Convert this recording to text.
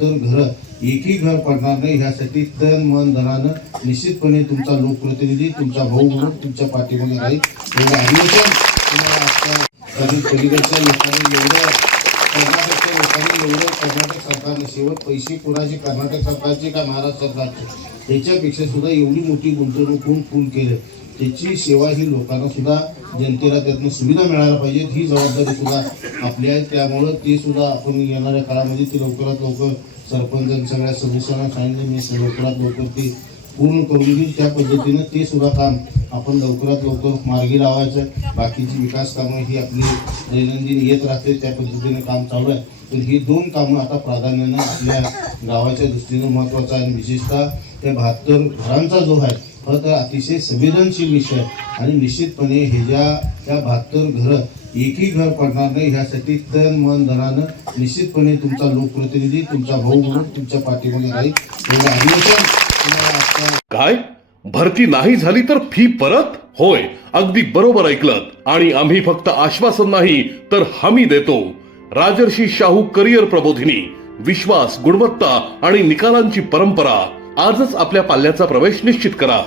72 घरं एकही घर पडणार नाही ह्यासाठी तन मन धनानं निश्चितपणे तुमचा लोकप्रतिनिधी तुमचा भाऊ म्हणून तुमच्या पाठीमागे राहील. एवढं अधिवेशन तुम्हाला आता पलीकडच्या लोकांनी एवढं कर्नाटकच्या लोकांनी एवढं कर्नाटक सरकारने शेवट पैसे कोणाचे कर्नाटक सरकारचे का महाराष्ट्र सरकारचे याच्यापेक्षा सुद्धा एवढी मोठी गुंतवणूक होऊन फुल केलं त्याची सेवा ही लोकांना सुद्धा जनतेला त्यातनं सुविधा मिळायला पाहिजे ही जबाबदारी सुद्धा आपली आहे. त्यामुळं ते सुद्धा आपण येणाऱ्या काळामध्ये ते लवकरात लवकर सरपंच सगळ्या सदस्यांना सांगितलं मी लवकरात लवकर ते पूर्ण करून देईल. त्या पद्धतीनं ते सुद्धा काम आपण लवकरात लवकर मार्गी लावायचं. बाकीची विकास कामं ही आपली दैनंदिन येत राहते त्या पद्धतीने काम चालू आहे. पण ही 2 कामं आता प्राधान्यानं आपल्या गावाच्या दृष्टीनं महत्त्वाचं आहे आणि विशेषतः त्या 72 घरांचा जो आहे हा तर अतिशय संवेदनशील विषय आणि निश्चितपणे त्या 72 घरं एकही घर पडणार नाही ह्यासाठी तन मन धनानं निश्चितपणे तुमचा लोकप्रतिनिधी तुमचा भाऊ म्हणून तुमच्या पाठीमागे राहील. एवढं अधिवेशन तुम्हाला काय भरती नाही झाली तर फी परत? होय, अगदी बरोबर ऐकलत. आणि आम्ही फक्त आश्वासन नाही तर हमी देतो. राजर्षी शाहू करिअर प्रबोधिनी, विश्वास, गुणवत्ता आणि निकालांची परंपरा. आजच आपल्या पाल्याचा प्रवेश निश्चित करा.